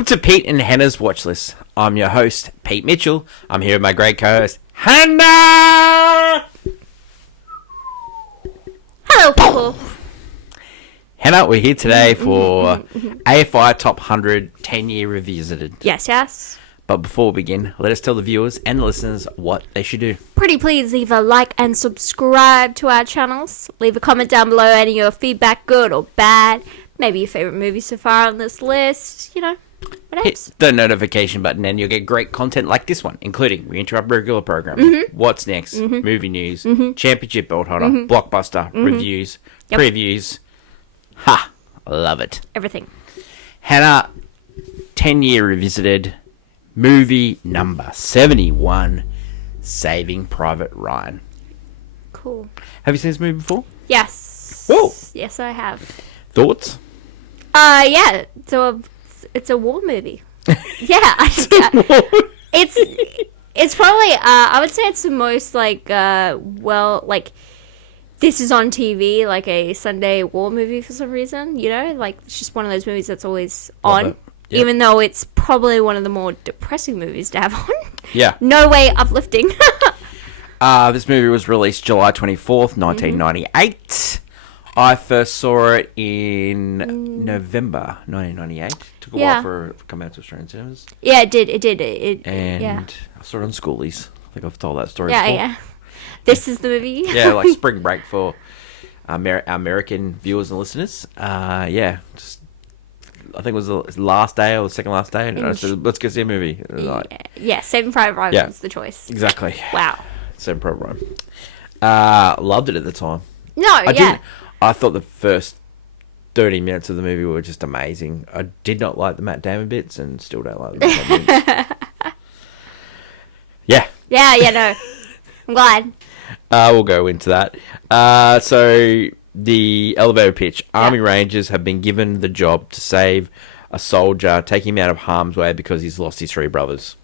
Welcome to Pete and Hannah's Watchlist. I'm your host, Pete Mitchell. I'm here with my great co-host, Hannah! Hello, people. Hannah, we're here today for AFI Top 100 10-Year Revisited. Yes. But before we begin, let us tell the viewers and the listeners what they should do. Pretty please leave a like and subscribe to our channels. Leave a comment down below any of your feedback, good or bad. Maybe your favourite movie so far on this list. You know, what else? Hit the notification button and you'll get great content like this one, including We Interrupt Regular Programming, What's Next, Movie News, Championship Belt Holder, Blockbuster, Reviews, Previews. Ha! I love it. Everything. Hannah, 10-Year Revisited, movie number 71, Saving Private Ryan. Cool. Have you seen this movie before? Yes. Whoa. Yes, I have. Thoughts? Yeah. So it's a war movie. Yeah. It's probably I would say it's the most this is on TV, like a Sunday war movie for some reason, you know? Like, it's just one of those movies that's always on, Yep. even though it's probably one of the more depressing movies to have on. Yeah. No way uplifting. This movie was released July 24th, 1998. I first saw it in November 1998. Took a while for it to come out to Australian cinemas. Yeah, it did. I saw it on Schoolies. I think I've told that story before. Yeah. This is the movie. Yeah, like spring break for American viewers and listeners. I think it was the last day or the second last day. And I said, let's go see a movie. Saving Private Ryan was the choice. Exactly. Wow. Saving Private Ryan. Loved it at the time. I thought the first 30 minutes of the movie were just amazing. I did not like the Matt Damon bits and still don't like the Matt Damon bits. Yeah. No. I'm glad. We'll go into that. So the elevator pitch. Army Rangers have been given the job to save a soldier, take him out of harm's way because he's lost his three brothers.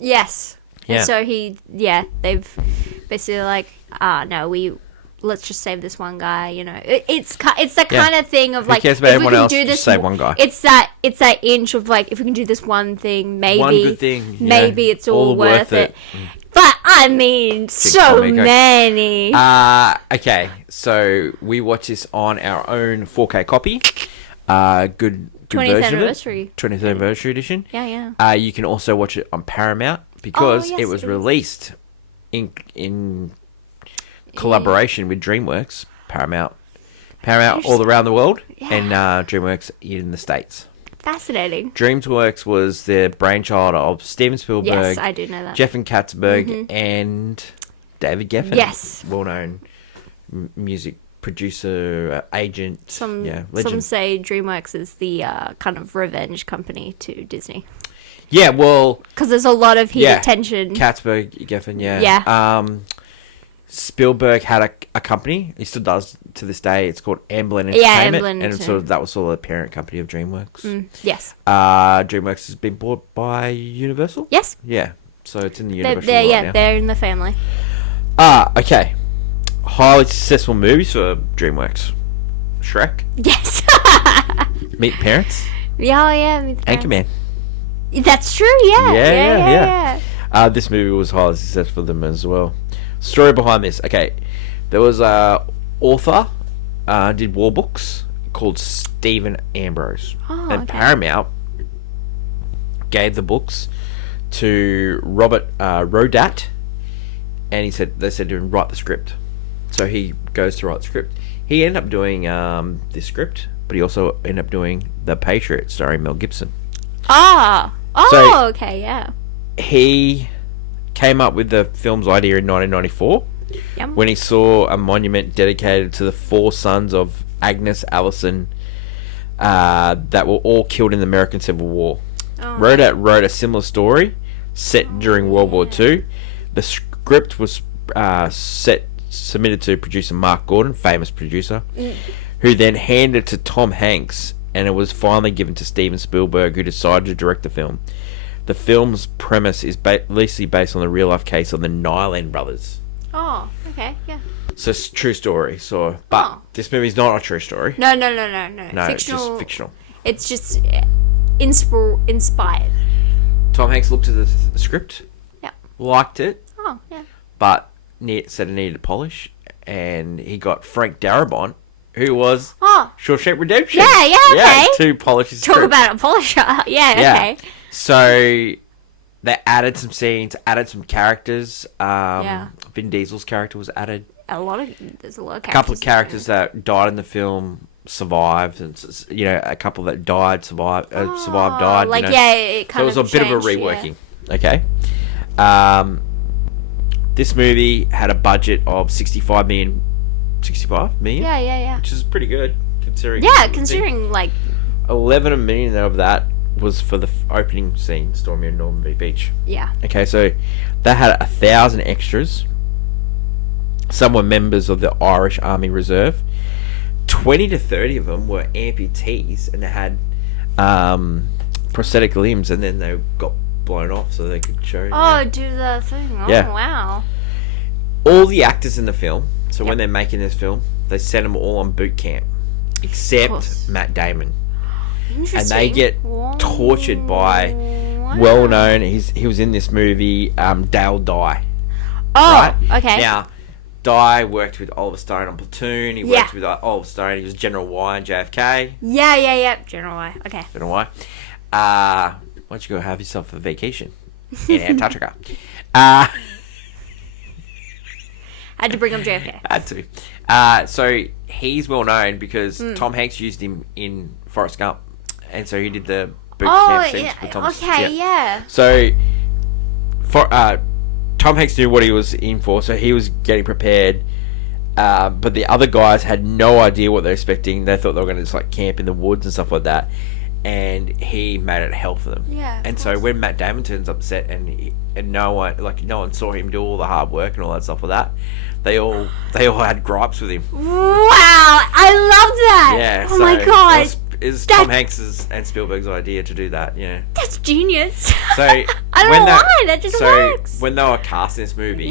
Yes. Yeah. And so they've basically let's just save this one guy, you know. It's that kind of thing of Who cares about everyone else? Just save one guy. It's that inch of like, if we can do this one thing, maybe one good thing, maybe it's all worth it. Mm. But I mean, so many. Okay, so we watch this on our own 4K copy. Good 20th version anniversary. of it. 20th anniversary edition. Yeah. You can also watch it on Paramount because yes, it was released in collaboration with DreamWorks, Paramount all around the world, and DreamWorks in the States. Fascinating. DreamWorks was the brainchild of Steven Spielberg. Yes, I do know that. Jeff and Katzenberg and David Geffen. Yes. Well-known music producer, agent. Some legend. say DreamWorks is the kind of revenge company to Disney. Yeah, well... Because there's a lot of heated tension. Katzenberg, Geffen, Yeah. Spielberg had a company. He still does to this day. It's called Amblin Entertainment, and that was sort of the parent company of DreamWorks. Yes. DreamWorks has been bought by Universal. Yes. Yeah. So it's in the Universal. Now. They're in the family. Okay. Highly successful movies for DreamWorks. Shrek. Yes. Meet the Parents. Yeah. Meet the Parents. Anchorman. That's true. Yeah. This movie was highly successful for them as well. Story behind this. Okay, there was a author did war books called Stephen Ambrose, and Paramount gave the books to Robert Rodat, and they said to him, write the script. So he goes to write the script. He ended up doing this script, but he also ended up doing The Patriot, starring Mel Gibson. Okay, yeah. He came up with the film's idea in 1994 when he saw a monument dedicated to the four sons of Agnes Allison that were all killed in the American Civil War. Rodat wrote a similar story set during World War II. The script was submitted to producer Mark Gordon, famous producer, who then handed it to Tom Hanks, and it was finally given to Steven Spielberg, who decided to direct the film. The film's premise is loosely based on the real-life case of the Nyland brothers. Oh, okay, yeah. So it's a true story. But this movie's not a true story. No. No, it's just fictional. It's just inspired? Tom Hanks looked at the script, Yeah. liked it, Oh, yeah. but said it needed polish, and he got Frank Darabont, who was Shawshank Redemption. Yeah, okay. To polish his Talk script. about a polisher. Okay. So they added some scenes, added some characters. Vin Diesel's character was added. There's a lot of characters. A couple of characters that died in the film survived, and a couple that died survived, died. Like it kind so it was a bit of a reworking. Yeah. Okay. This movie had a budget of 65 million. 65 million? Yeah. Which is pretty good considering. Yeah, considering like 11 million of that was for the opening scene, Stormy on Normandy Beach. Yeah. Okay, so they had 1,000 extras. Some were members of the Irish Army Reserve. 20 to 30 of them were amputees, and they had prosthetic limbs, and then they got blown off so they could show. Do the thing. Oh, yeah. Wow. All the actors in the film, so when they're making this film, they send them all on boot camp, except Matt Damon. Interesting. And they get tortured by well-known. He was in this movie, Dale Dye. Oh, right? Okay. Now, Dye worked with Oliver Stone on Platoon. He worked with Oliver Stone. He was General Y in JFK. Yeah. General Y. Okay. General Y. Why don't you go have yourself a vacation in Antarctica? Had to bring up JFK. Had to. So he's well known because Tom Hanks used him in Forrest Gump, and so he did the boot camp scenes for Tom. Yeah. So for Tom Hanks knew what he was in for, so he was getting prepared. But the other guys had no idea what they're expecting. They thought they were going to just like camp in the woods and stuff like that, and he made it hell for them. Yeah. And so when Matt Damon turns upset and no one saw him do all the hard work and all that stuff like that, they all had gripes with him. Wow, I love that. Yeah. Oh my god. It was Tom Hanks's and Spielberg's idea to do that. Yeah. That's genius. So I don't know why that just works. When they were casting this movie,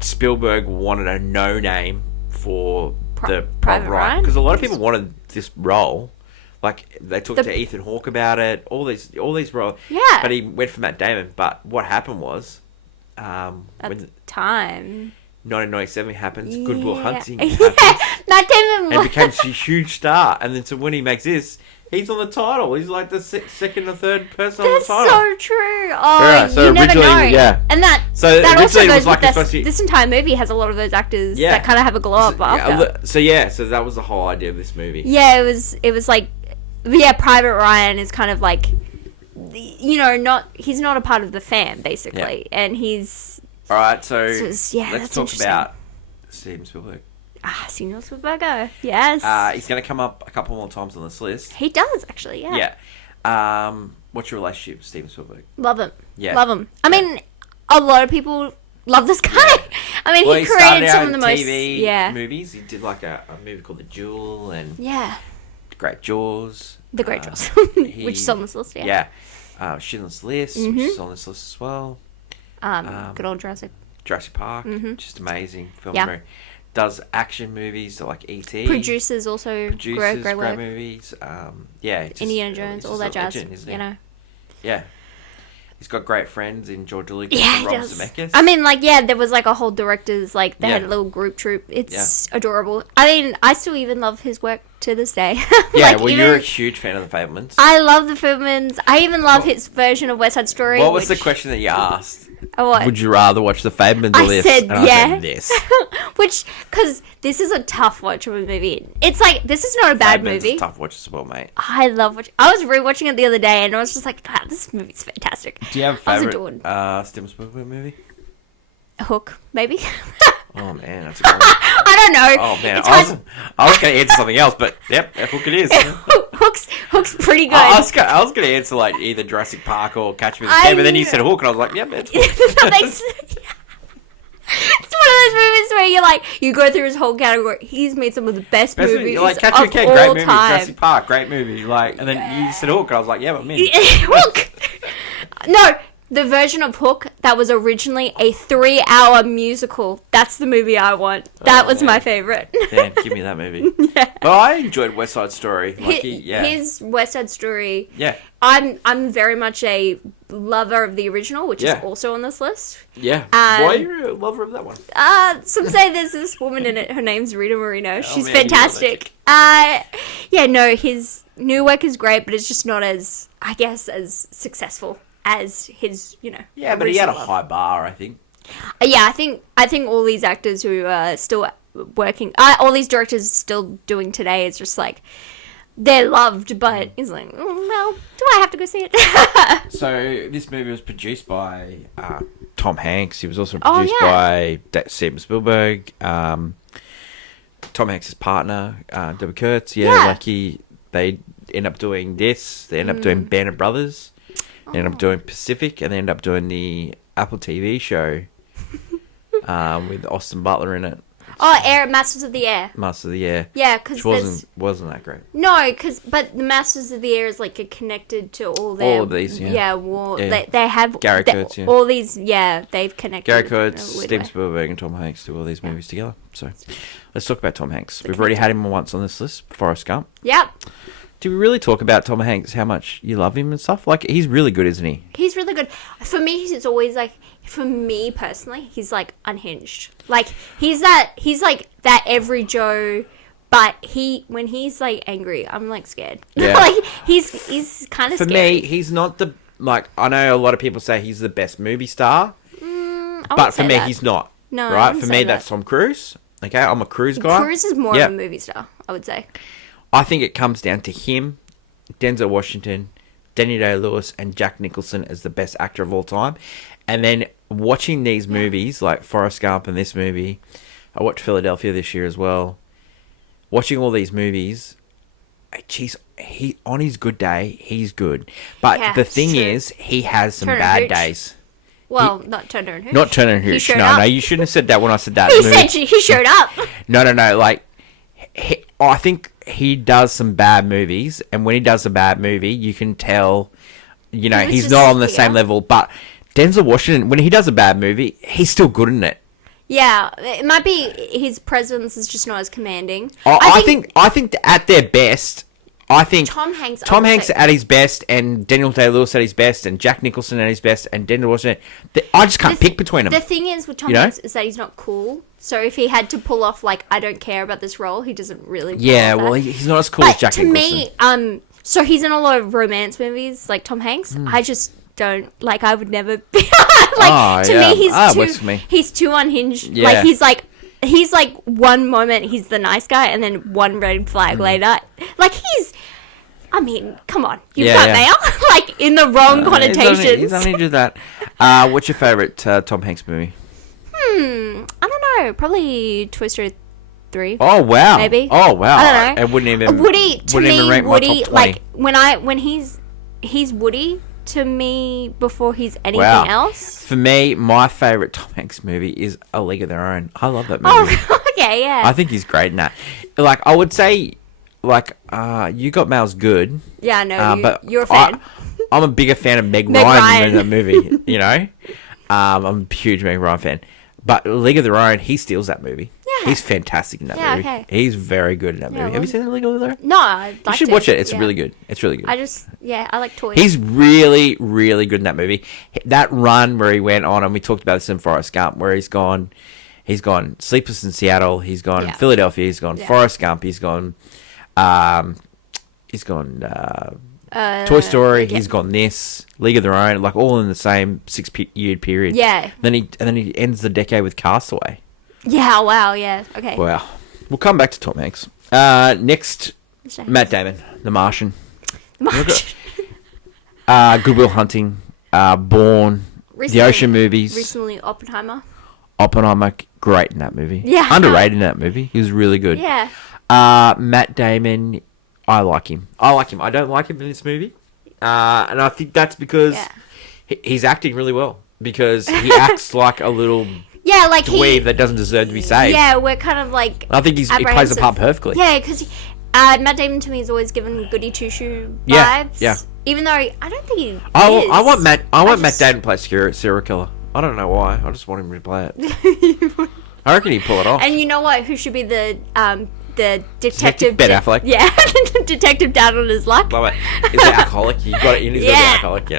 Spielberg wanted a no name for the Private Ryan, because a lot of people wanted this role. Like they talked to Ethan Hawke about it. All these roles. Yeah. But he went for Matt Damon. But what happened was, at the time, 1997 happens. Good Will Hunting happens. Matt Damon and becomes a huge star. And then so when he makes this, he's on the title. He's like the second or third person on the title. That's so true. Oh, so you never know. Yeah. And that also goes with this entire movie has a lot of those actors that kind of have a glow up after. So that was the whole idea of this movie. Yeah, it was like, Private Ryan is kind of like, he's not a part of the fam, basically. Yeah. And he's... All right, so let's talk about Steven Spielberg. Steven Spielberg, yes. He's going to come up a couple more times on this list. He does, actually, yeah. Yeah. What's your relationship with Steven Spielberg? Love him. Yeah. Love him. I mean, a lot of people love this guy. Yeah. I mean, he created some of the most... TV movies. He did like a movie called The Jewel and... Yeah. Great Jaws. The Great Jaws. Which is on this list, Yeah. Schindler's List, which is on this list as well. Good old Jurassic Park. Just amazing film. Yeah. Does action movies like E.T. Produces great work. movies. Indiana Jones, all that jazz. Legend, Yeah. He's got great friends in George Lucas and Robert Zemeckis. I mean, there was a whole directors, they had a little group troupe. It's adorable. I mean, I still even love his work to this day. You're a huge fan of the Fabelmans. I love the Fabelmans. I even love his version of West Side Story. What was the question that you asked? What? Would you rather watch the Fabelmans or this? Said, I said this. Because this is a tough watch of a movie. It's this is not a bad movie. It's a tough watch as well, mate. I love watching. I was rewatching it the other day, and I was just like, "God, this movie's fantastic." Do you have a favorite Steven Spielberg movie? Hook, maybe. Oh man, that's a good one. I don't know. Oh man, I was going to answer something else, but yep, Hook it is. Hook's pretty good. I was going to answer either Jurassic Park or Catch Me If You Can, but then you said Hook, and I was like, yep, it's Hook. It's one of those movies where you go through his whole category. He's made some of the best movies Catch Me If You Can, great movie. Time. Jurassic Park, great movie. And then you said Hook, and I was like, yeah, I'm in. Hook. No. the version of Hook that was originally a 3-hour musical. That's the movie I want. That was my favorite. Damn, give me that movie. Yeah. But I enjoyed West Side Story. Like his West Side Story. Yeah. I'm very much a lover of the original, which is also on this list. Yeah. Why are you a lover of that one? Some say there's this woman in it. Her name's Rita Moreno. She's fantastic. His new work is great, but it's just not as, I guess, as successful as his, Yeah, but he had a high bar, I think. I think all these actors who are still working, all these directors still doing today, it's just like, they're loved, but it's like, well, do I have to go see it? So, this movie was produced by Tom Hanks. He was also produced by Steven Spielberg. Tom Hanks' partner, Deborah Kurtz. They end up doing this. They end up doing Band of Brothers. They end up doing Pacific, and they end up doing the Apple TV show with Austin Butler in it. Masters of the Air. Masters of the Air. Yeah, because wasn't that great. No, but the Masters of the Air is like connected to all of these. Yeah. They have Gary Kurtz. All these. Yeah, they've connected. Gary Kurtz, Steven Spielberg, and Tom Hanks do all these movies together. So, let's talk about Tom Hanks. We've already had him once on this list. Forrest Gump. Yep. Do we really talk about Tom Hanks, how much you love him and stuff? Like, he's really good, isn't he? He's really good. For me, it's always like, for me personally, he's like unhinged. Like, he's like that every Joe, but when he's like angry, I'm like scared. Yeah. Like, he's kind of scary. For me, he's not I know a lot of people say he's the best movie star, but for me, he's not. No, right? For me, that's Tom Cruise. Okay, I'm a Cruise guy. Cruise is more of a movie star, I would say. I think it comes down to him, Denzel Washington, Daniel Day-Lewis, and Jack Nicholson as the best actor of all time. And then watching these movies, like Forrest Gump and this movie, I watched Philadelphia this year as well. Watching all these movies, geez, he on his good day, he's good. But the thing is, he has some bad days. Well, not Turner and Hooch. Not Turner and Hooch. No, you shouldn't have said that when I said that. He showed up. No. Like, I think he does some bad movies, and when he does a bad movie, you can tell, he's not on the same level. But Denzel Washington, when he does a bad movie, he's still good in it. Yeah, it might be his presence is just not as commanding. I think at their best, Tom Hanks at his best, and Daniel Day-Lewis at his best, and Jack Nicholson at his best, and Denzel Washington. I just can't pick between them. The thing is with Tom Hanks is that he's not cool. So if he had to pull off like, I don't care about this role, he doesn't really. He's not as cool as Jack Nicholson. To me, so he's in a lot of romance movies like Tom Hanks. I just don't like. I would never be me, he's too unhinged. Yeah. Like he's like one moment he's the nice guy, and then one red flag later. Like I mean, come on, you've got mail like in the wrong connotations. He's only do that. What's your favorite Tom Hanks movie? I don't know. Probably Toy Story 3. Oh wow! Maybe. Oh wow! I don't know. It wouldn't even Woody to wouldn't me. Even rank Woody my top 20. like when he's Woody to me before he's anything else. For me, my favorite Tom Hanks movie is A League of Their Own. I love that movie. Oh, okay, yeah. I think he's great in that. Like, I would say, like, You Got Mail's good. Yeah, I know. But you're a fan. I'm a bigger fan of Meg Ryan in that movie. I'm a huge Meg Ryan fan. But League of Their Own, he steals that movie. Yeah. He's fantastic in that movie. Okay. He's very good in that movie. Have you seen League of Their Own? No, I'd like to. You should watch it. It's really good. It's really good. I like toys. He's really, really good in that movie. That run where he went on, and we talked about this in Forrest Gump, where he's gone Sleepless in Seattle, he's gone Philadelphia, he's gone Forrest Gump, he's gone Toy Story, he's gone this, League of Their Own, like all in the same 6-year period. Yeah. Then he ends the decade with Castaway. Yeah, wow, yeah. Okay. Wow. We'll come back to Tom Hanks. Next, Matt Damon, The Martian. Good Will Hunting, Bourne, the Ocean movies. Recently, Oppenheimer, great in that movie. Yeah. Underrated in that movie. He was really good. Yeah. Matt Damon, I like him. I don't like him in this movie. And I think that's because he's acting really well. Because he acts like a little like dweeb that doesn't deserve to be saved. Yeah, we're kind of like I think he plays the part perfectly. Yeah, because Matt Damon to me has always given goody two-shoe vibes. Yeah. Even though I don't think he is. I want Matt Damon to play serial killer. I don't know why. I just want him to play it. I reckon he'd pull it off. And you know what? Who should be the detective? Ben Affleck. Yeah, detective down on his luck. Love it. He's an alcoholic. You got it in. He's got to be an alcoholic.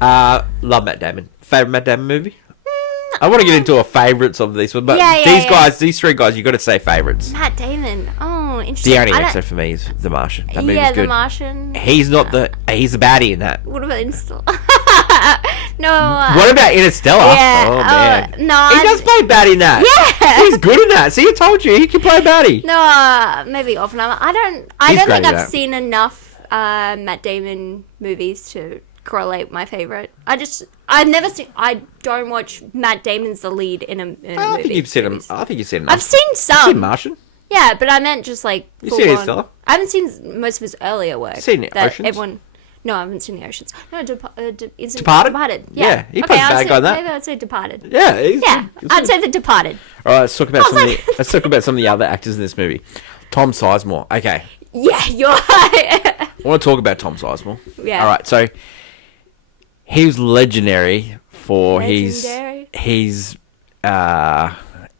Yeah. Love Matt Damon. Favorite Matt Damon movie? I want to get into a favourites of these, but these three guys, you got to say favourites. Matt Damon. Oh, interesting. The only answer for me is The Martian. That movie's good. The Martian. He's not he's the baddie in that. What about Interstellar? No. What about Interstellar? Yeah. Oh man. No. He does play baddie in that. Yeah. He's good in that. See, I told you, he can play baddie. No, maybe Oppenheimer. I don't think I've seen enough Matt Damon movies to correlate my favorite. I don't watch Matt Damon's the lead in a movie. I think you've seen him. I think you've seen enough. I've seen some. You've seen Martian? Yeah, but I meant just like you seen Interstellar? I haven't seen most of his earlier work. Seen the Oceans? No, I haven't seen The Oceans. No, Departed? Yeah, he plays bad guy in that. Maybe I'd say Departed. Yeah, I'd say The Departed. All right, let's talk about some of the other actors in this movie. Tom Sizemore. Okay. Yeah, you're right. I want to talk about Tom Sizemore. Yeah. All right, so he was legendary for his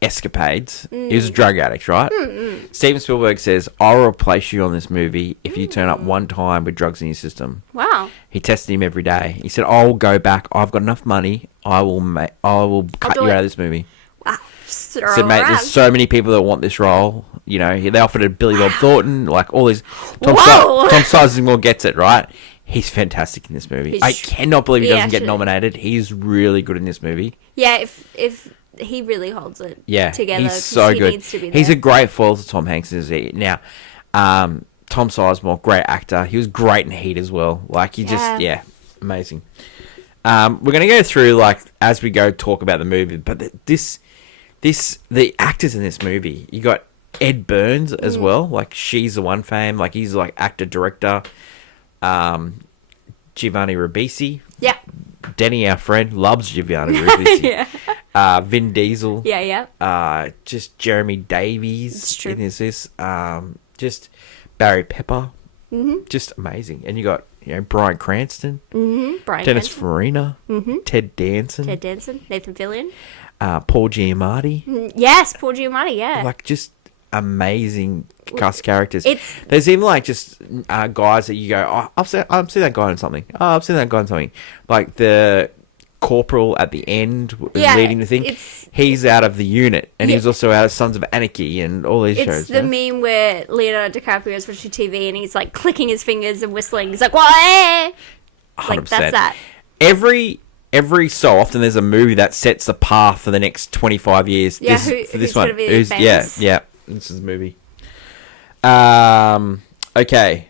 escapades. He was a drug addict, right? Steven Spielberg says, "I'll replace you on this movie if you turn up one time with drugs in your system." Wow. He tested him every day. He said, "I'll go back. I've got enough money. I will cut you out of this movie." Wow. He said, "Mate, there's so many people that want this role. You know, they offered it to Billy Bob Thornton, like all these." Tom Sizemore gets it, right. He's fantastic in this movie. I cannot believe he doesn't get nominated. He's really good in this movie. Yeah, if he really holds it together. He's so good. Needs to be there. He's a great foil to Tom Hanks, isn't he? Now, Tom Sizemore, great actor. He was great in Heat as well. Like, amazing. We're going to go through, like, as we go talk about the movie, but the actors in this movie, you got Ed Burns as well. Like, She's the One fame. Like, he's, like, actor, director. Giovanni Ribisi. Yeah. Denny, our friend, loves Giovanni Ribisi. Vin Diesel. Yeah. Just Jeremy Davies in this. Just Barry Pepper. Just amazing. And you got Bryan Cranston. Dennis Farina. Ted Danson. Nathan Fillion. Paul Giamatti. Yes, Paul Giamatti. Yeah. Like, just amazing cast characters. There's even like just guys that you go, oh, I've seen that guy in something. Oh, I've seen that guy in something. Like the corporal at the end leading the thing. He's out of The Unit, and he's also out of Sons of Anarchy and all these shows. It's the meme where Leonardo DiCaprio's watching TV and he's like clicking his fingers and whistling. He's like, what? Like, that's that. Every so often there's a movie that sets the path for the next 25 years. Yeah, for this one. Yeah. This is the movie. Okay.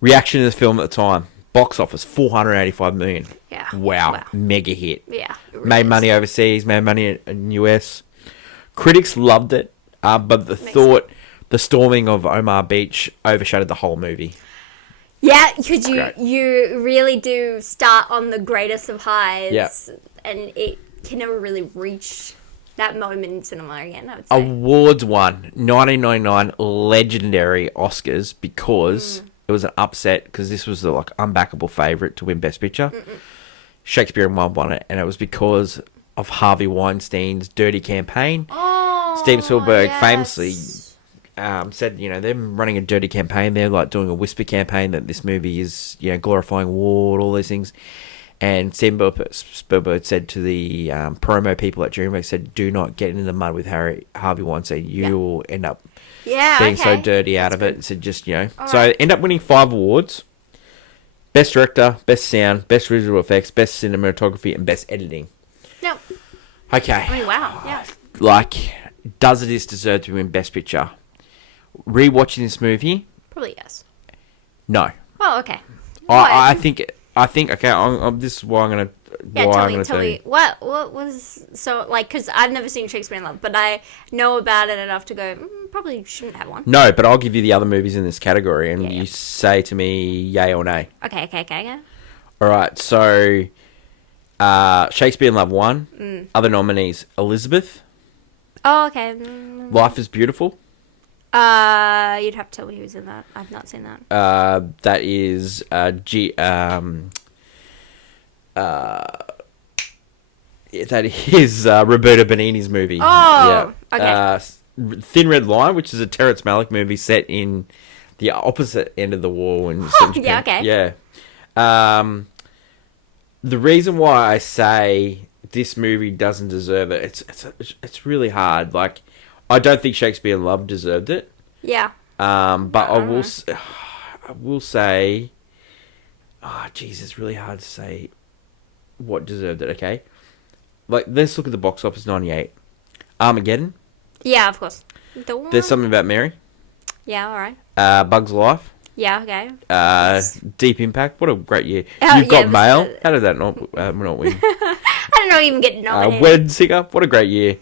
Reaction to the film at the time. Box office, $485 million. Yeah. Wow. Mega hit. Yeah. Really made money overseas, made money in US. Critics loved it, but the storming of Omar Beach overshadowed the whole movie. Yeah, because you really do start on the greatest of highs, and it can never really reach that moment in cinema again, I would say. Awards won 1999 legendary Oscars because it was an upset, because this was the unbackable favourite to win Best Picture. Shakespeare in Love won it, and it was because of Harvey Weinstein's dirty campaign. Steven Spielberg famously said, they're running a dirty campaign. They're like doing a whisper campaign that this movie is, glorifying war, all these things. And Spielberg said to the promo people at DreamWorks, said, do not get into the mud with Harvey Weinstein. You will end up being so dirty out of it. Said just, So end up winning 5 awards. Best Director, Best Sound, Best Visual Effects, Best Cinematography, and Best Editing. Yep. Okay. I mean, wow. Yeah. Like, does this deserve to win Best Picture? Rewatching this movie? Probably yes. No. Oh, okay. I think okay. This is why I'm gonna. Tell me. What was so like? Because I've never seen Shakespeare in Love, but I know about it enough to go. Probably shouldn't have one. No, but I'll give you the other movies in this category, and you say to me yay or nay. Okay. All right. So, Shakespeare in Love won. Other nominees: Elizabeth. Oh, okay. Life is Beautiful. You'd have to tell me who's in that. I've not seen that. That is that is Roberto Benigni's movie. Oh, yeah. Okay. Thin Red Line, which is a Terrence Malick movie set in the opposite end of the war in Japan. Yeah, okay. Yeah. The reason why I say this movie doesn't deserve it, it's really hard. Like, I don't think Shakespeare in Love deserved it. Yeah. But I will say, geez, it's really hard to say what deserved it. Okay, like let's look at the box office. 98, Armageddon. Yeah, of course. There's Something About Mary. Yeah, all right. Bugs Life. Yeah, okay. Deep Impact. What a great year. You've Got Mail. How did that not win? I don't know, even get nominated. Wedding Singer. What a great year.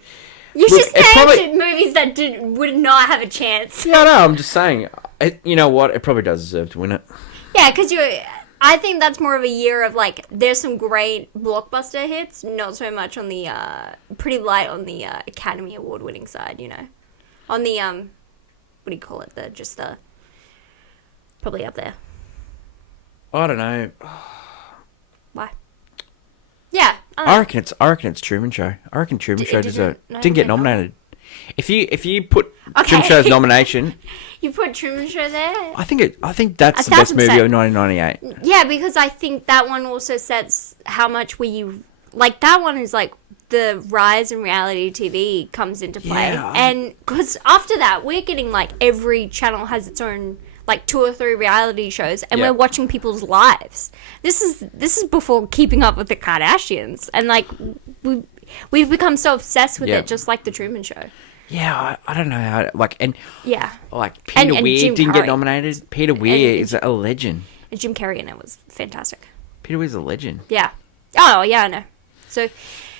You should say movies that would not have a chance. Yeah, no, I'm just saying. You know what? It probably does deserve to win it. Yeah, because I think that's more of a year of, like, there's some great blockbuster hits, not so much on the, pretty light on the Academy Award winning side, you know. On the, what do you call it? Probably up there. I don't know. Why? Yeah. I reckon it's Truman Show. I reckon Truman Show didn't get nominated. If you put Truman Show's nomination, you put Truman Show there. I think that's the best movie of 1998. Yeah, because I think that one also sets how much like that one is like the rise in reality TV comes into play, and because after that we're getting like every channel has its own like 2 or 3 reality shows, and we're watching people's lives. This is before Keeping Up with the Kardashians, and like we've become so obsessed with it, just like the Truman Show. Yeah, I don't know how like Peter and Weir Jim didn't Carrey. Get nominated. Peter Weir is a legend. And Jim Carrey in it was fantastic. Peter Weir's a legend. Yeah. Oh yeah, I know. So.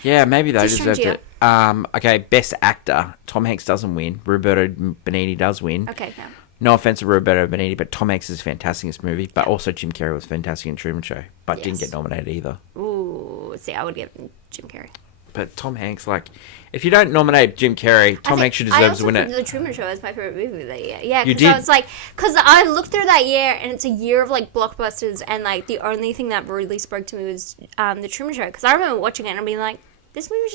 Yeah, maybe they deserved it. Okay, Best Actor. Tom Hanks doesn't win. Roberto Benigni does win. Okay, yeah. No offense to Roberto Benigni, but Tom Hanks is fantastic in this movie. But also Jim Carrey was fantastic in Truman Show, but didn't get nominated either. Ooh, see, I would give Jim Carrey. But Tom Hanks, like, if you don't nominate Jim Carrey, Tom Hanks should deserve to win it. The Truman Show is my favorite movie of that year. Yeah, because I was like, because I looked through that year, and it's a year of like blockbusters, and like the only thing that really spoke to me was the Truman Show. Because I remember watching it and being like, this movie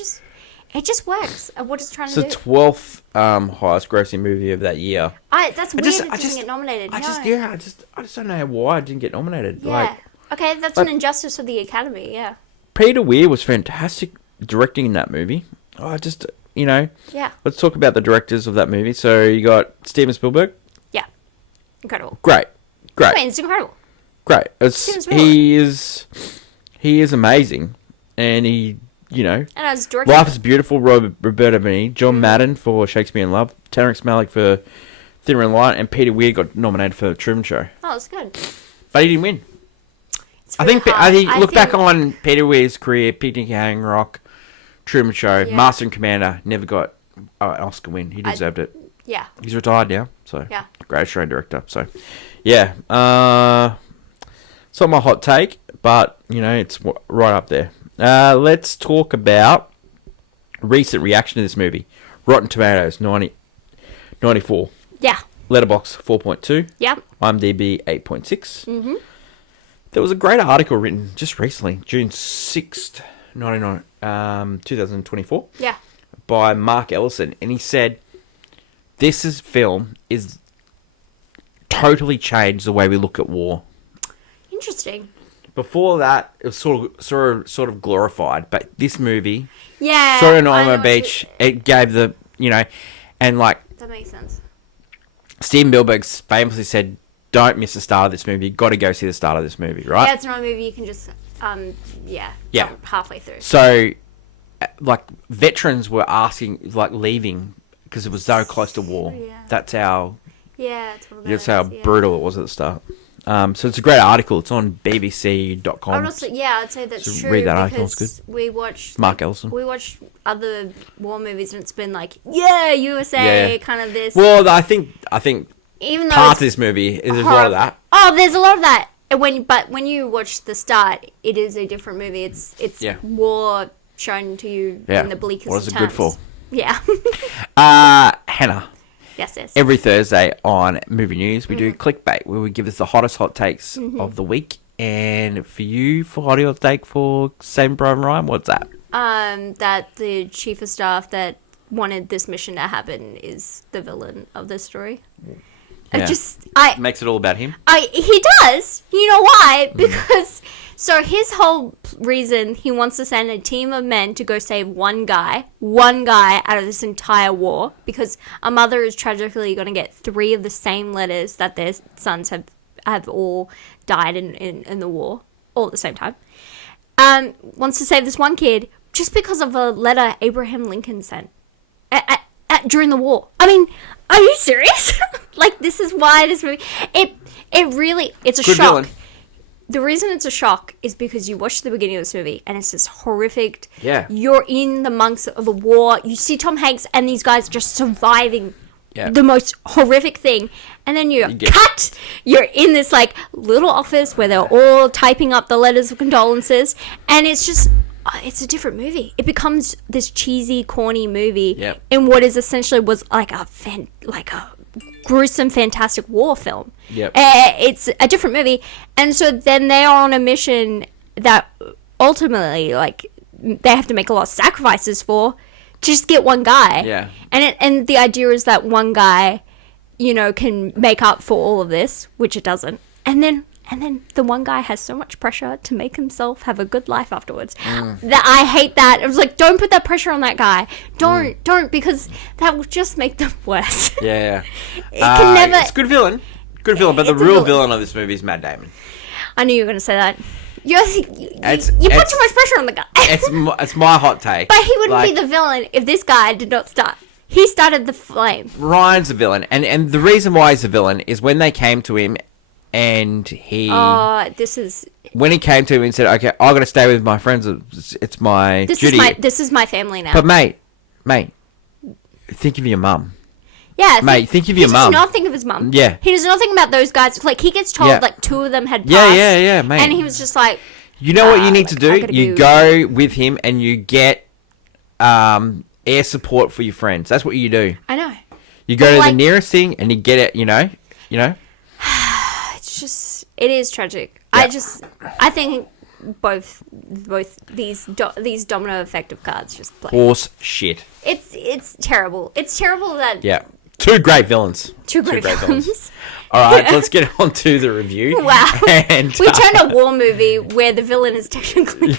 just works at what it's trying to do. It's the 12th highest grossing movie of that year. That's weird it didn't get nominated. I just don't know why it didn't get nominated. Yeah. Okay, that's an injustice of the Academy, yeah. Peter Weir was fantastic directing in that movie. Yeah. Let's talk about the directors of that movie. So you got Steven Spielberg. Yeah. Incredible. Great. I mean, it's incredible. Great. He is amazing. And he, and as director, Life is Beautiful, Roberto Benigni, John Madden for Shakespeare in Love, Terrence Malick for Thin Red Line, and Peter Weir got nominated for The Truman Show. Oh, that's good. But he didn't win. I think back on Peter Weir's career, Picnic at Hanging Rock, Truman Show, Master and Commander, never got an Oscar win. He deserved it. Yeah. He's retired now, so great Australian director. So, yeah. It's not my hot take, but, it's right up there. Let's talk about recent reaction to this movie. Rotten Tomatoes, 94. Yeah. Letterboxd, 4.2. Yeah. IMDb, 8.6. Mm-hmm. There was a great article written just recently, June 6th, 2024. Yeah. By Mark Ellison, and he said, "This film is totally changed the way we look at war." Interesting. Before that, it was sort of glorified, but this movie, yeah, Story on Alamo Beach, it gave and like that makes sense. Steven Spielberg famously said, "Don't miss the start of this movie. You've got to go see the start of this movie, right?" Yeah, it's not a movie you can just halfway through. So, like, veterans were asking, like, leaving because it was so close to war. Yeah. That's how. Yeah, that's how brutal it was at the start. So it's a great article. It's on BBC.com. I'd say that's true. Read that article. It's good. We watched Mark Ellison. We watched other war movies, and it's been like, USA, kind of this. Well, I think even though part of this movie there's a lot of that. Oh, there's a lot of that. But when you watch the start, it is a different movie. It's war shown to you in the bleakest terms. What is it good for? Yeah. Hannah, Yes, yes. Every Thursday on Movie News, we do Clickbait, where we give us the hottest hot takes of the week. And for you, for hot hot take for Saving Private Ryan, what's that? That the chief of staff that wanted this mission to happen is the villain of this story. Yeah. Makes it all about him. He does. You know why? Because so his whole reason he wants to send a team of men to go save one guy out of this entire war, because a mother is tragically going to get 3 of the same letters that their sons have all died in the war all at the same time. Wants to save this one kid just because of a letter Abraham Lincoln sent during the war. I mean, are you serious? Like, this is why this movie... It's a Good shock. villain. The reason it's a shock is because you watch the beginning of this movie and it's this horrific... Yeah. You're in the months of the war. You see Tom Hanks and these guys just surviving the most horrific thing. And then you're in this, like, little office where they're all typing up the letters of condolences. And it's just... it's a different movie. It becomes this cheesy, corny movie in what is essentially was like a gruesome, fantastic war film. Yep. It's a different movie, and so then they are on a mission that ultimately, like, they have to make a lot of sacrifices for to just get one guy. Yeah. And the idea is that one guy, can make up for all of this, which it doesn't, and then the one guy has so much pressure to make himself have a good life afterwards. That I hate that. I was like, don't put that pressure on that guy. Don't, because that will just make them worse. Yeah. It can never... It's a good villain. Good villain, but the real villain of this movie is Matt Damon. I knew you were going to say that. You put too much pressure on the guy. It's my hot take. But he wouldn't be the villain if this guy did not start. He started the flame. Ryan's a villain. And the reason why he's a villain is when they came to him and he... When he came to him and said, okay, I've got to stay with my friends. It's my duty. This is my family now. But mate, think of your mum. Yeah. Mate, think of your mum. He does not think of his mum. Yeah. He does not think about those guys. Like, he gets told, like, 2 of them had passed. Yeah, mate. And he was just like... You know what you need to do? You go with him and you get air support for your friends. That's what you do. I know. You go to the nearest thing and you get it, you know? It's just... It is tragic. Yeah. I think both these domino effect of cards just play. Horse shit. It's terrible. It's terrible that... Yeah. 2 great villains. Two great villains. All right, let's get on to the review. Wow. And, we turned a war movie where the villain is technically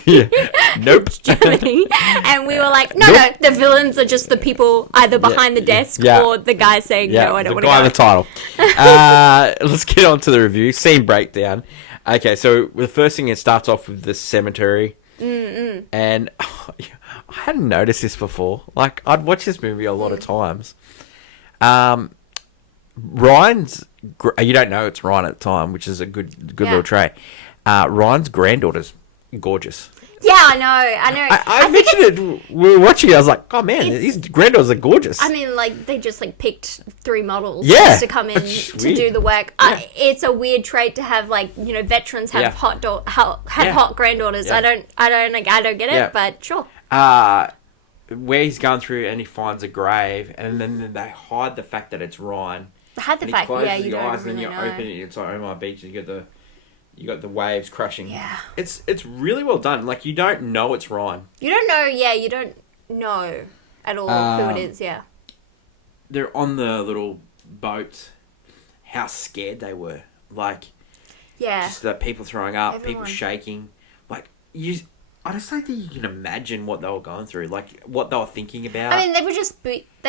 Nope. Germany. And we were like, no, the villains are just the people either behind the desk or the guy saying, no, I don't want to go. The guy in the title. Let's get on to the review. Scene breakdown. Okay, so the first thing, it starts off with the cemetery. And I hadn't noticed this before. Like, I'd watched this movie a lot of times. Ryan's... You don't know it's Ryan at the time, which is a good little trait. Ryan's granddaughter's gorgeous. Yeah, I know. I mentioned it. We were watching it. I was like, oh man, these granddaughters are gorgeous. I mean, like, they just picked 3 models just to come in to do the work. Yeah. It's a weird trait to have, veterans have hot granddaughters. Yeah. I don't get it, but sure. Where he's going through and he finds a grave, and then they hide the fact that it's Ryan. You don't really know. And then you open it, it's like Omar Beach, and you got the waves crashing. Yeah. It's really well done. Like, you don't know it's Ryan. You don't know, you don't know at all who it is, yeah. They're on the little boat. How scared they were. Like, just the people throwing up, people shaking. Like, I just don't think you can imagine what they were going through, like what they were thinking about. I mean, they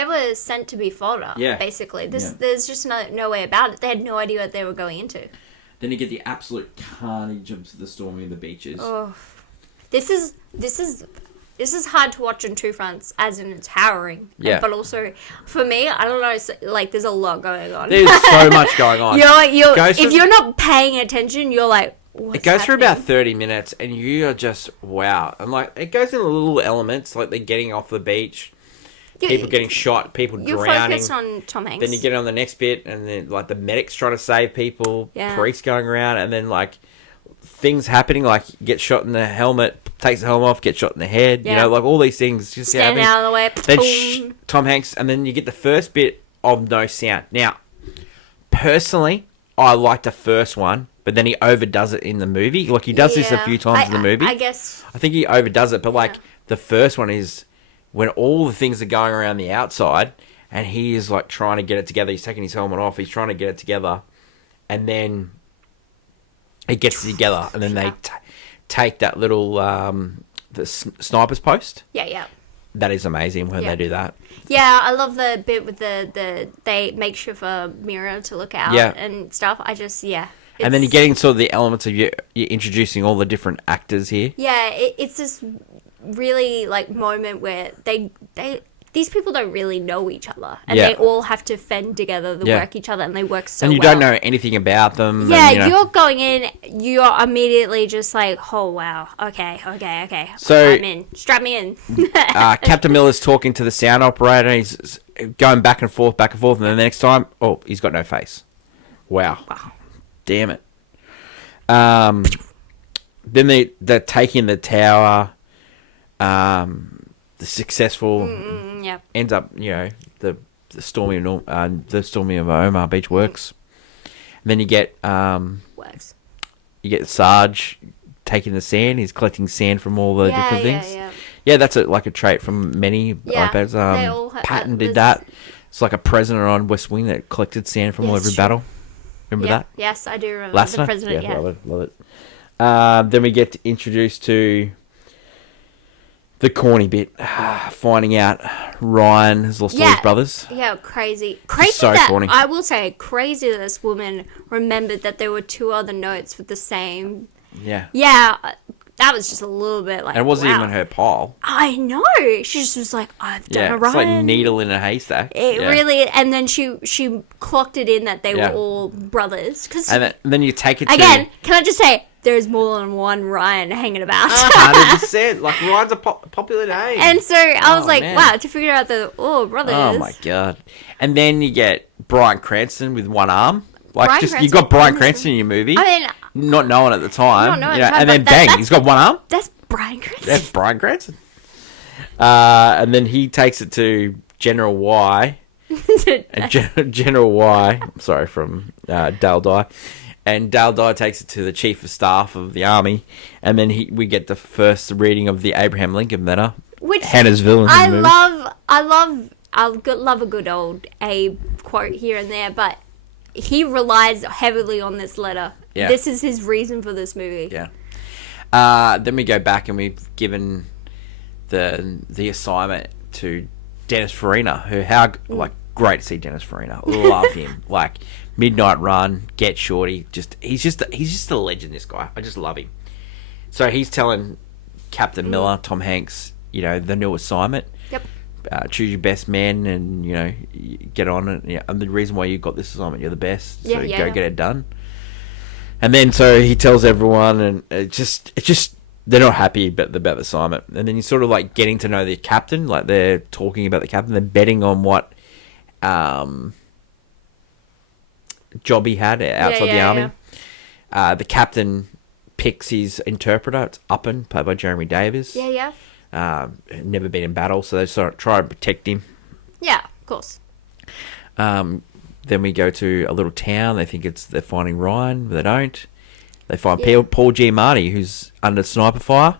were sent to be fodder, basically. There's just no way about it. They had no idea what they were going into. Then you get the absolute carnage of the storming of the beaches. Oh, this is hard to watch on 2 fronts, as in it's harrowing. Yeah. But also, for me, I don't know, there's a lot going on. There's so much going on. If you're not paying attention, you're like, what's It goes happening? for about 30 minutes, and you are just, wow. And, it goes in little elements, like they're getting off the beach, people getting shot, people drowning. You're focused on Tom Hanks. Then you get on the next bit, and then, the medics trying to save people, priests going around, and then, things happening, get shot in the helmet, takes the helmet off, get shot in the head, all these things just Stand happening. out of the way. Then Tom Hanks, and then you get the first bit of no sound. Now, personally, I like the first one, but then he overdoes it in the movie. Like, he does this a few times in the movie. I guess. I think he overdoes it, but, like, the first one is when all the things are going around the outside, and he is, like, trying to get it together. He's taking his helmet off. He's trying to get it together, and then it gets together, and then they take that little the sniper's post. Yeah. That is amazing when they do that. Yeah, I love the bit with the they make sure for mirror to look out and stuff. I just and then you're getting sort of the elements of you're introducing all the different actors here. Yeah, it's this really like moment where they these people don't really know each other, and they all have to fend together to work each other, and they work so well. And you don't know anything about them. Yeah, and, you're going in, you're immediately just like, oh wow, okay. So I'm in. Strap me in. Captain Miller's talking to the sound operator. He's going back and forth, and then the next time, he's got no face. Wow. Damn it. Then they're taking the tower. The successful ends up, the storming of Omar Beach works. And then you get Sarge taking the sand. He's collecting sand from all the different things. Yeah, that's like a trait from many iPads. Patton did that. It's like a president on West Wing that collected sand from every battle. Remember that? Yes, I do remember Lassner? The president. Yeah, love it. Then we get introduced to the corny bit, finding out Ryan has lost all his brothers. Yeah, crazy So that, corny. I will say, crazy that this woman remembered that there were 2 other notes with the same. Yeah. Yeah, that was just a little bit like. And it wasn't even her pile. I know. She just was like, I've done a Ryan. It's like needle in a haystack. It really, and then she clocked it in that they were all brothers. And then you take it again. Can I just say? There's more than one Ryan hanging about. 100%. Like, Ryan's a popular name. And so I was like, wow, to figure out brothers. Oh, my God. And then you get Bryan Cranston with one arm. Like, you got Bryan Cranston in your movie. I mean, not knowing at the time. And then bang, he's got one arm. That's Bryan Cranston. That's Bryan Cranston. And then he takes it to General Y. And General Y, sorry, from Dale Dye. And Dale Dye takes it to the Chief of Staff of the Army, and then we get the first reading of the Abraham Lincoln letter, which Hannah's villain. I love a good old Abe quote here and there, but he relies heavily on this letter. Yeah. This is his reason for this movie. Yeah. Then we go back and we've given the assignment to Dennis Farina, great to see Dennis Farina. Love him. Like, Midnight Run, Get Shorty. He's just a legend, this guy. I just love him. So he's telling Captain Miller, Tom Hanks, the new assignment. Yep. Choose your best man and, get on it. And the reason why you got this assignment, you're the best. So go get it done. And then so he tells everyone, and it just they're not happy about the assignment. And then you're sort of like getting to know the captain, like they're talking about the captain, they're betting on what job he had outside the army. Yeah. The captain picks his interpreter. It's Uppen, played by Jeremy Davies. Yeah. Never been in battle, so they sort of try and protect him. Yeah, of course. Then we go to a little town. They think they're finding Ryan, but they don't. They find Paul Giamatti, who's under sniper fire,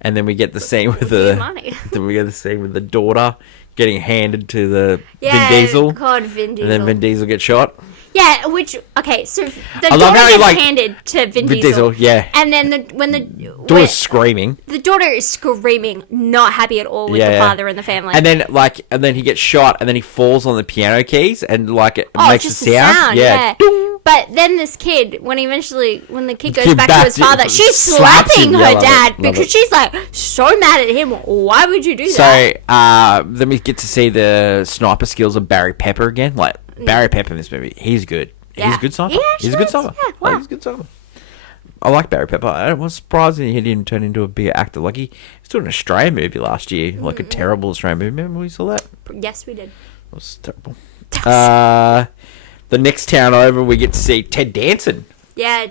and then we get the scene with the daughter getting handed to the Vin Diesel. God, Vin Diesel. And then Vin Diesel gets shot. Yeah, so the daughter gets handed to Vin Diesel. Yeah. And then when the daughter's screaming. The daughter is screaming, not happy at all with the father and the family. And then he gets shot, and then he falls on the piano keys, and it makes a sound. Yeah. But then this kid, when the kid goes back to his father, she's slapping her dad because she's like so mad at him. Why would you do that? So then we get to see the sniper skills of Barry Pepper again. Like, Barry Pepper in this movie, he's good. Yeah. He's a good sniper. He's a good sniper. Yeah, wow. He's a good sniper. I like Barry Pepper. I was surprised he didn't turn into a bigger actor. Like, he was doing an Australian movie last year, like a terrible Australian movie. Remember we saw that? Yes, we did. It was terrible. The next town over, we get to see Ted Danson. Yeah,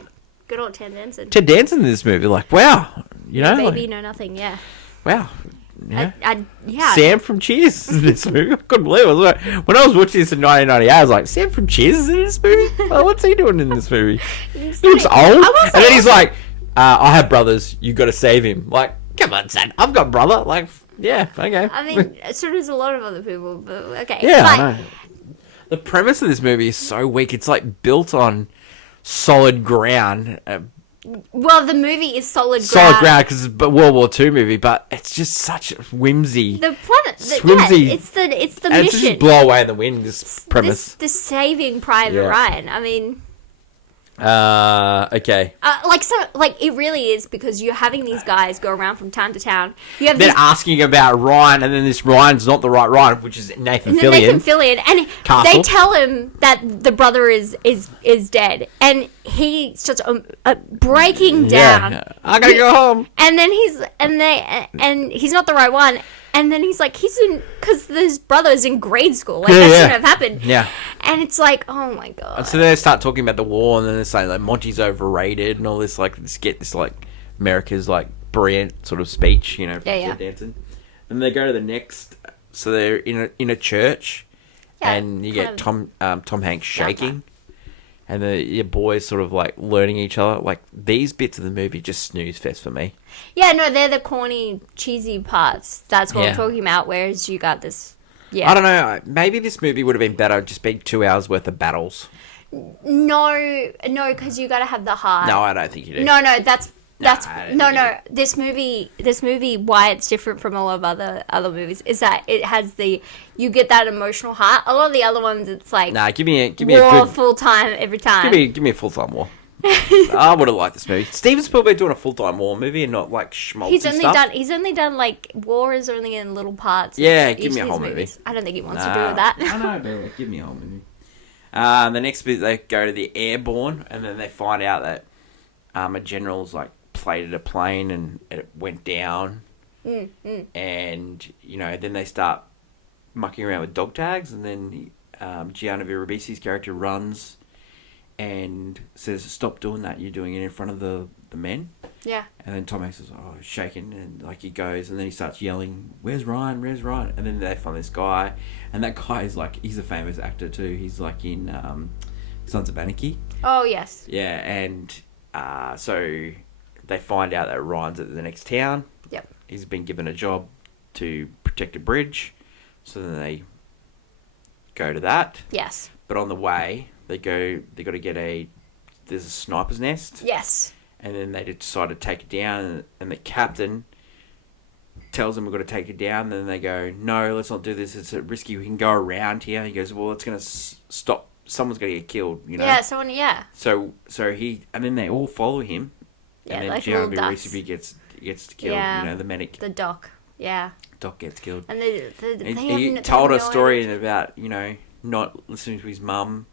good old Ted Danson. Ted Danson in this movie, like, wow. Baby, no nothing, yeah. Wow. Yeah. Sam from Cheers is in this movie. I couldn't believe it. When I was watching this in 1998, I was like, Sam from Cheers is in this movie? Oh, what's he doing in this movie? He looks old. And then he's like, I have brothers. You got to save him. Like, come on, son. I've got a brother. Like, yeah, okay. I mean, so does a lot of other people, but okay. Yeah, I know. The premise of this movie is so weak. It's like built on solid ground. Well, the movie is solid ground. Solid ground because it's a World War II movie, but it's just such whimsy. The planet, yeah, it's the mission. It's just blow away in the wind. This premise. The Saving Private Ryan. I mean. Okay. It really is because you're having these guys go around from town to town. They're asking about Ryan, and then this Ryan's not the right Ryan, which is Nathan Fillion. And Castle. They tell him that the brother is dead, and he starts breaking down. Yeah. I gotta go home. And then he's not the right one. And then he's like, because his brother's in grade school. Like, that shouldn't have happened. Yeah. And it's like, oh my God. And so they start talking about the war, and then they're saying, like, Monty's overrated and all this, like, America's, like, brilliant sort of speech, you know, from dancing. And they go to the next, so they're in a church, and you get Tom Hanks shaking. And your boys sort of, like, learning each other. Like, these bits of the movie just snooze fest for me. Yeah, no, they're the corny, cheesy parts. That's what I'm talking about, whereas you got this... Yeah. I don't know. Maybe this movie would have been better just being 2 hours worth of battles. No, because you got to have the heart. No, I don't think you do. No, that's no. This movie, why it's different from a lot of other movies is that it has you get that emotional heart. A lot of the other ones, it's like give me a good full time every time. Give me a full time war. I would have liked this movie. Steven Spielberg doing a full time war movie and not like schmaltzy stuff. He's only done like war is only in little parts. Yeah, give me a whole movie. I don't think he wants to do with that. I know, but like, give me a whole movie. The next bit, they go to the Airborne, and then they find out that a general's like plated a plane and it went down. And then they start mucking around with dog tags, and then Gianna Virabisi's character runs and says, "Stop doing that, you're doing it in front of the men." Yeah. And then Tom Hanks is shaking, and like he goes, and then he starts yelling, "Where's Ryan? Where's Ryan?" And then they find this guy, and that guy is like, he's a famous actor too. He's like in Sons of Anarchy. Oh yes. Yeah, and so they find out that Ryan's at the next town. Yep. He's been given a job to protect a bridge, so then they go to that. Yes. But on the way, they got to get there's a sniper's nest. Yes. And then they decide to take it down, and the captain tells them we've got to take it down. And then they go, "No, let's not do this. It's risky. We can go around here." He goes, "Well, it's going to stop. Someone's going to get killed, Yeah, someone, yeah. So he, and then they all follow him. Yeah, and then like Gianna recipe gets killed. Yeah. The medic. The doc. Yeah. Doc gets killed. And he told a story about, not listening to his mum.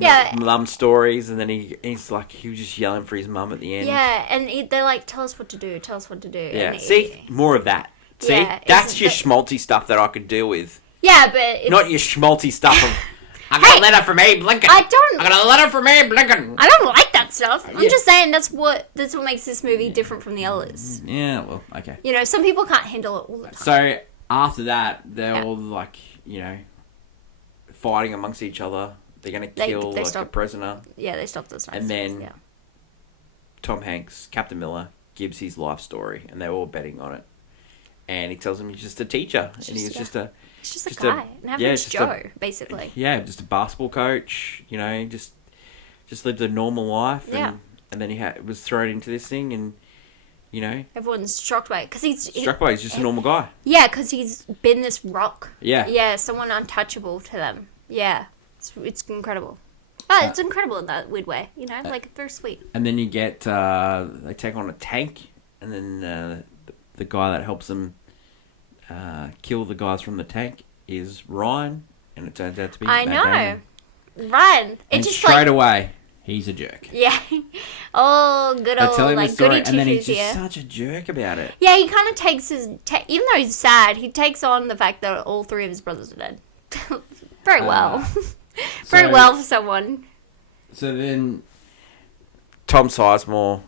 Yeah. Mum stories, and then he's like, he was just yelling for his mum at the end. Yeah, and they're like, tell us what to do. Yeah, see? More of that. See? Yeah, that's your schmaltzy stuff that I could deal with. Yeah, but it's... Not your schmaltzy stuff of, I got a letter from Abe Lincoln. I got a letter from Abe Lincoln. I don't like that stuff. I'm just saying that's what makes this movie different from the others. Yeah, well, okay. Some people can't handle it all the time. So, after that, they're all like, fighting amongst each other. They're going to kill a prisoner. Yeah, they stop those. And then Tom Hanks, Captain Miller, gives his life story, and they're all betting on it. And he tells them he's just a teacher, and he's just a guy, an average Joe, basically. Yeah, just a basketball coach. Just lived a normal life, and then he was thrown into this thing, and everyone's shocked by it because he's just a normal guy. Yeah, because he's been this rock. Yeah, someone untouchable to them. Yeah. It's incredible. Oh, it's incredible in that weird way, like very sweet. And then you get they take on a tank, and then the guy that helps them kill the guys from the tank is Ryan, and it turns out to be Matt Damon. Ryan. And just straight away, he's a jerk. Yeah. Oh, good old like goody two and then he's shoes just such a jerk about it. Yeah, he kind of takes even though he's sad, he takes on the fact that all three of his brothers are dead. Very well. Very well for someone. So then, Tom Sizemore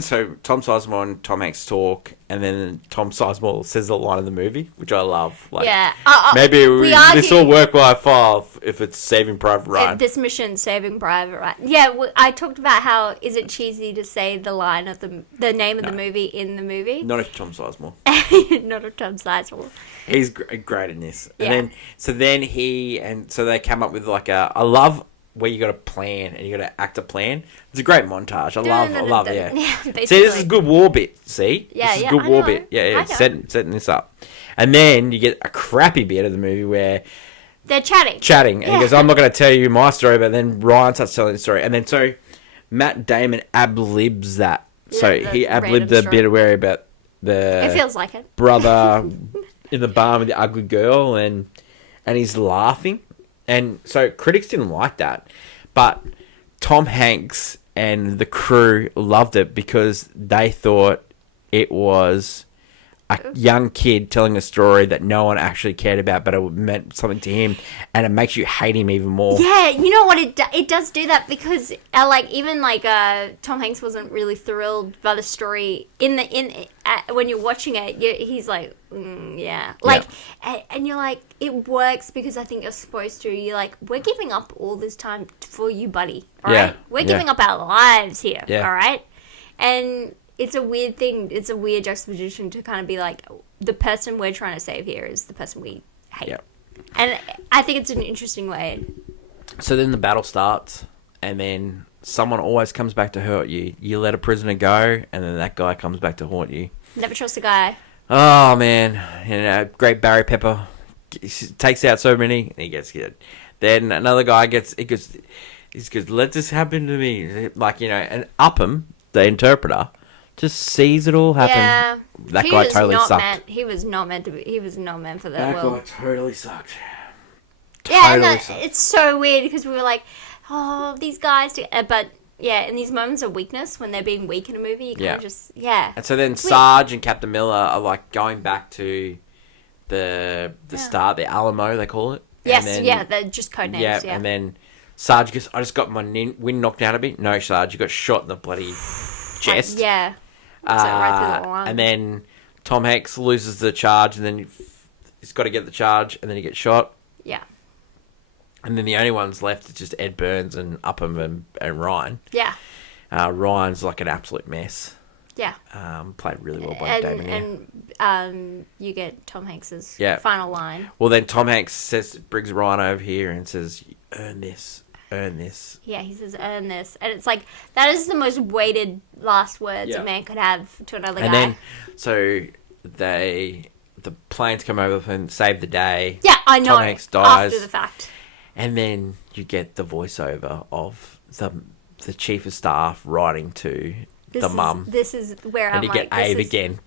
So Tom Sizemore and Tom Hanks talk, and then Tom Sizemore says the line in the movie, which I love. Like, yeah. Maybe this will work well far if it's Saving Private Ryan. This mission, Saving Private Ryan. Yeah, I talked about how is it cheesy to say the line of the name of the movie in the movie. Not if Tom Sizemore. Not if Tom Sizemore. He's great in this. Yeah. And then so they come up with like I love where you got to plan and you got to act a plan. It's a great montage. I love it. Yeah. See, this is a good war bit. See, yeah, this is a good war bit. Yeah, setting this up, and then you get a crappy bit of the movie where they're chatting, and he goes, "I'm not going to tell you my story," but then Ryan starts telling the story, and then so Matt Damon ad-libs that. So he ad-libbed the bit where about the it feels like it brother in the bar with the ugly girl, and he's laughing. And so critics didn't like that, but Tom Hanks and the crew loved it because they thought it was a young kid telling a story that no one actually cared about, but it meant something to him, and it makes you hate him even more. Yeah, you know what? It does do that because Tom Hanks wasn't really thrilled by the story when you're watching it. He's like, yeah, and you're like, it works because I think you're supposed to. You're like, we're giving up all this time for you, buddy. All right, we're giving up our lives here. Yeah. All right, and it's a weird thing. It's a weird juxtaposition to kind of be like, the person we're trying to save here is the person we hate. Yep. And I think it's an interesting way. So then the battle starts, and then someone always comes back to hurt you. You let a prisoner go, and then that guy comes back to haunt you. Never trust a guy. Oh, man. Great Barry Pepper. He takes out so many, and he gets hit. Then another guy goes, let this happen to me. And Upham, the interpreter, just sees it all happen. Yeah. That guy totally sucked. He was not meant for that. That guy totally sucked. It's so weird because we were like, oh, these guys. But yeah, in these moments of weakness, when they're being weak in a movie, you kind of just And so then Sarge and Captain Miller are like going back to the start, the Alamo, they call it. Yes, they're just code names. Yeah, and then Sarge goes, I just got my wind knocked out of me. No, Sarge, you got shot in the bloody chest. Yeah. Right through the line. And then Tom Hanks loses the charge, and then he's got to get the charge, and then he gets shot. Yeah. And then the only ones left is just Ed Burns and Upham and Ryan. Yeah. Ryan's like an absolute mess. Yeah. Played really well by Damon. And you get Tom Hanks's final line. Well, then Tom Hanks brings Ryan over here and says, earn this. Yeah, he says, earn this. And it's like, that is the most weighted last words a man could have to another guy. And then, so the planes come over and save the day. Yeah, I know. Tom Hanks dies. After the fact. And then you get the voiceover of the chief of staff writing to the mum. This is where I'm like... And you get Abe again.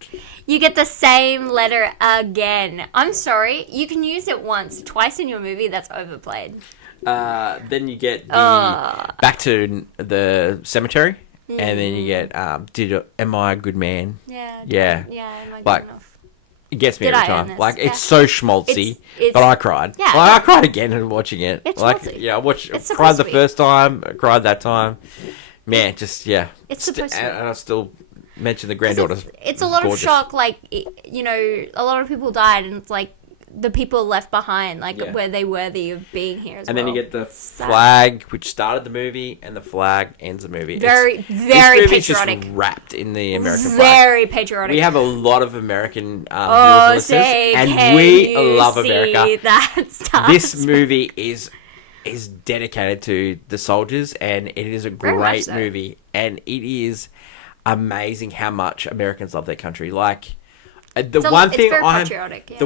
You get the same letter again. I'm sorry. You can use it once. Twice in your movie, that's overplayed. Then you get back to the cemetery, and then you get am I a good man? Yeah. Am I good enough? It gets me every time. It's so schmaltzy, but I cried. Yeah, I cried again watching it. It's schmaltzy. I cried the first time. I cried that time. Man, It's supposed to. And I still mention the granddaughter. It's a lot of shock. A lot of people died, and it's like the people left behind, were they worthy of being here as well? And then you get the flag, which started the movie, and the flag ends the movie. Very patriotic. Just wrapped in the American flag. Very patriotic. We have a lot of American viewers and listeners, and we love America. This movie is dedicated to the soldiers, and it is a great movie, and it is amazing how much Americans love their country. The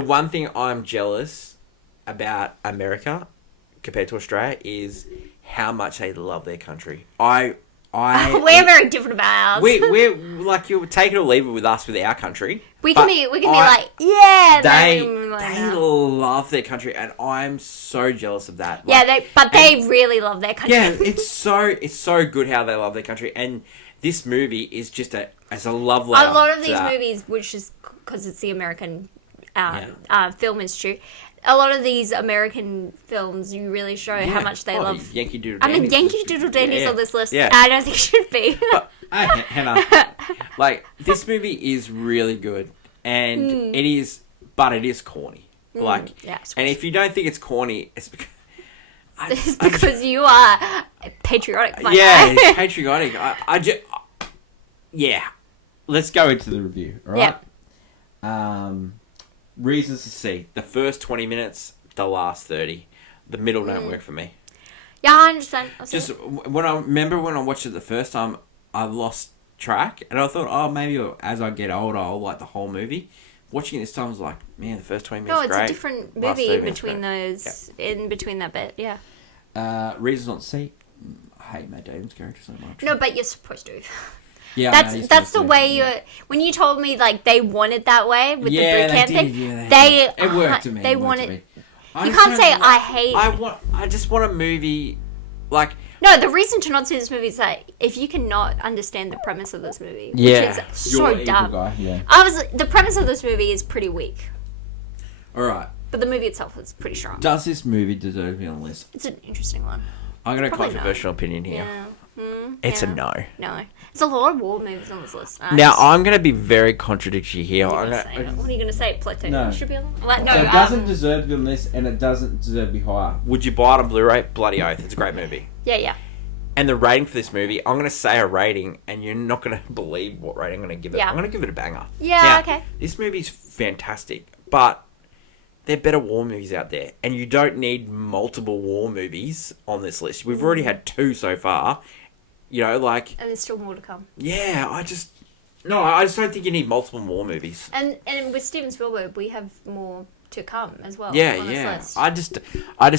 one thing I'm jealous about America compared to Australia is how much they love their country. We're very different about ours. We're like, you take it or leave it with us with our country. We can be like, yeah. They love their country, and I'm so jealous of that. They really love their country. Yeah, it's so good how they love their country, and this movie is just a love letter. A lot of these movies, which is because it's the American Film Institute, a lot of these American films, you really show how much they love. Yankee Doodle Dandies. I mean, Yankee Doodle Dandies on this list. Yeah. I don't think it should be. But, Hannah, like, this movie is really good, and it is corny. Like, and if you don't think it's corny, it's because... It's because you are patriotic. It's patriotic. I just... Yeah. Let's go into the review, alright? Yeah. Reasons to see. The first 20 minutes, the last 30. The middle don't work for me. Yeah, I understand. Just, when I watched it the first time, I lost track, and I thought, maybe as I get older, I'll like the whole movie. Watching it this time, I was like, man, the first 20 minutes great. No, it's a different movie in between those, in between that bit, yeah. Reasons not to see. I hate Matt Damon's character so much. No, but you're supposed to. Yeah, that's the way you. When you told me like they wanted that way with the boot camp thing, it worked to me. They wanted. You can't say I hate. I just want a movie, like. No, the reason to not see this movie is that if you cannot understand the premise of this movie, which is so dumb. The premise of this movie is pretty weak. All right. But the movie itself is pretty strong. Does this movie deserve to be on the list? It's an interesting one. I got a controversial opinion here. Yeah. It's a no. No. It's a lot of war movies on this list. Now, I'm going to be very contradictory here. What are you going to say? Plato should be on the list? It doesn't deserve to be on the list, and it doesn't deserve to be higher. Would you buy it on Blu-ray? Bloody oath. It's a great movie. Yeah. And the rating for this movie, I'm going to say a rating, and you're not going to believe what rating I'm going to give it. I'm going to give it a banger. Yeah, okay. This movie's fantastic, but there are better war movies out there, and you don't need multiple war movies on this list. We've already had 2 so far. You know, like... And there's still more to come. Yeah, I just don't think you need multiple war movies. And with Steven Spielberg, we have more to come as well. Yeah. I just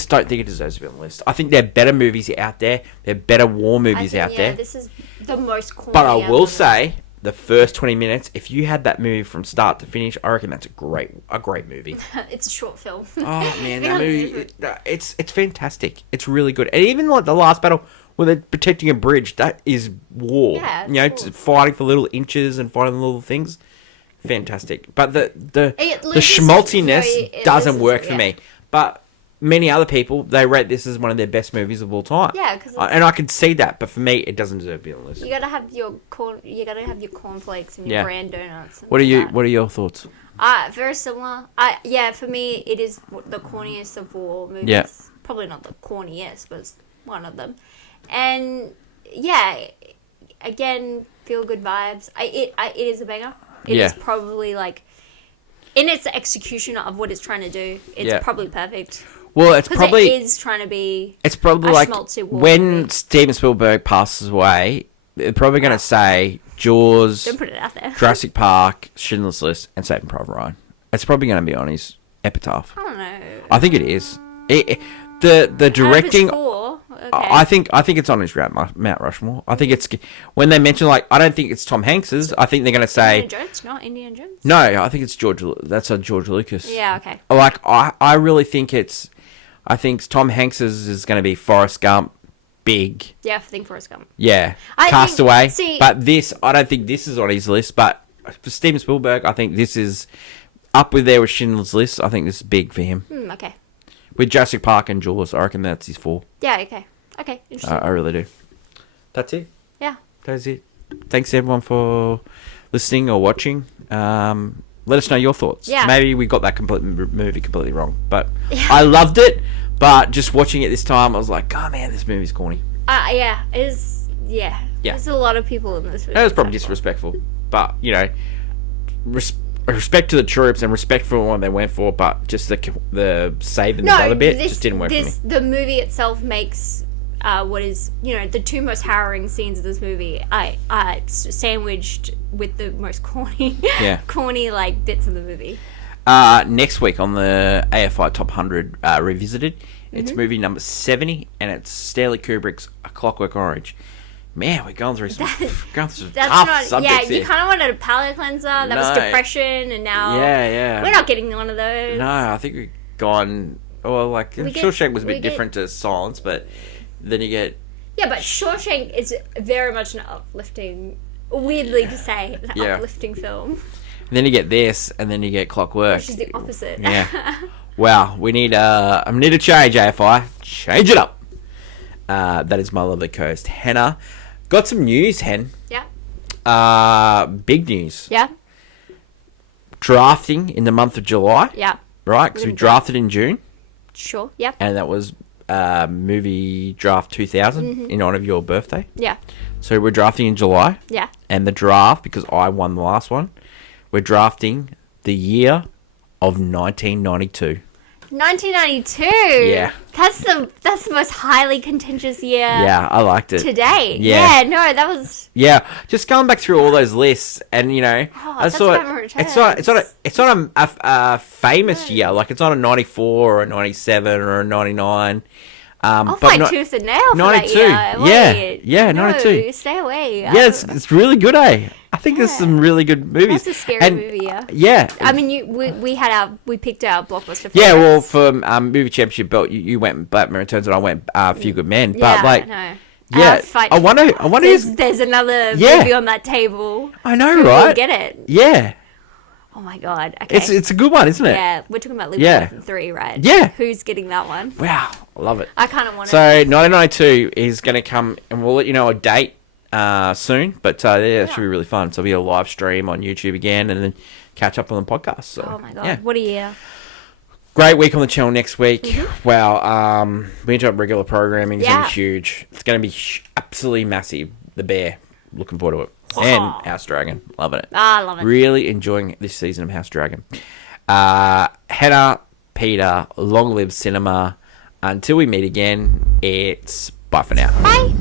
don't think it deserves to be on the list. I think there are better movies out there. There are better war movies out there. This is the most corny. But I will say, the first 20 minutes, if you had that movie from start to finish, I reckon that's a great movie. It's a short film. Oh man, that movie, it's fantastic. It's really good. And even like the last battle where they're protecting a bridge, that is war. Yeah, you know, fighting for little inches and fighting little things. Fantastic. But the schmaltiness doesn't work for me. But many other people, they rate this as one of their best movies of all time. Yeah, and I can see that, but for me, it doesn't deserve to be on the list. You gotta have your cornflakes and your bran donuts. What are your thoughts? Very similar. For me, it is the corniest of war movies. Yeah. Probably not the corniest, but it's one of them. And yeah, again, feel good vibes. It is a banger. It is probably like in its execution of what it's trying to do. It's probably perfect. Well, it is trying to be. It's probably like when Steven Spielberg passes away, they're probably going to say Jaws, don't put it out there. Jurassic Park, Schindler's List, and Saving Private Ryan. It's probably going to be on his epitaph. I don't know. I think it is. The directing. Okay. I think it's on his Mount Rushmore. I think it's when they mention I don't think it's Tom Hanks's. I think they're going to say Indiana Jones, not Indiana Jones. No, I think it's George. That's a George Lucas. Yeah, okay. I really think it's. I think Tom Hanks's is going to be Forrest Gump, big. Yeah, I think Forrest Gump. Yeah, Castaway. But I don't think this is on his list. But for Steven Spielberg, I think this is up with there with Schindler's List. I think this is big for him. Okay. With Jurassic Park and Jaws, I reckon that's his 4. Yeah, okay. Okay, interesting. I really do. That's it. Yeah. That's it. Thanks, everyone, for listening or watching. Let us know your thoughts. Yeah. Maybe we got that movie completely wrong. But I loved it. But just watching it this time, I was like, oh, man, this movie's corny. Yeah. It is, yeah. There's a lot of people in this movie. It was probably disrespectful. But, you know, respect to the troops and respect for what they went for, but just the saving the other bit just didn't work for me. The movie itself makes what is, the 2 most harrowing scenes of this movie sandwiched with the most corny bits of the movie. Next week on the AFI Top 100 Revisited, it's movie number 70, and it's Stanley Kubrick's A Clockwork Orange. Man, we're going through some tough subjects Yeah, here. You kind of wanted a palate cleanser. That was depression, and now we're not getting one of those. No, I think we've gone... Well, Shawshank was a bit different to Silence, but then you get... Yeah, but Shawshank is very much an uplifting... Weirdly to say, uplifting film. And then you get this, and then you get Clockwork. Which is the opposite. Yeah. Wow, we need a change, AFI. Change it up. That is my lovely co-host, Hannah. Got some news, Hen. Yeah. Big news. Yeah. Drafting in the month of July. Yeah. Right, because we drafted in June. Sure, yep. And that was movie draft 2000 in honor of your birthday. Yeah. So we're drafting in July. Yeah. And the draft, because I won the last one, we're drafting the year of 1992. 1992. Yeah. That's the most highly contentious year. Yeah, I liked it. Today. Yeah. No, that was. Yeah, just going back through all those lists, and you know, I thought it's not a famous year. Like it's not a 94 or a 97 or a 99. I'll fight tooth and nail for 92. that year. Yeah, 92. Stay away. Yeah, it's really good, eh? I think there's some really good movies. That's a scary movie, yeah. Yeah. I mean, we picked our blockbuster. Yeah, well, for movie championship belt, you went Batman Returns, and I went Few Good Men. But like, no. Yeah, I wonder. There's another movie on that table. I know, Who right? will get it? Yeah. Oh my god. Okay. It's a good one, isn't it? Yeah, we're talking about Luke 3, right? Yeah. Who's getting that one? Wow, I love it. I kind of want it. So 1992 is going to come, and we'll let you know a date soon. But it should be really fun. So it'll be a live stream on YouTube again, and then catch up on the podcast. So, oh my god, what a year! Great week on the channel next week. Wow, we interrupt regular programming. It's going to be huge. It's going to be absolutely massive. The Bear, looking forward to it. And House Dragon, loving it. I love it. Really enjoying this season of House Dragon. Hannah, Peter, long live cinema. Until we meet again, it's bye for now. Bye.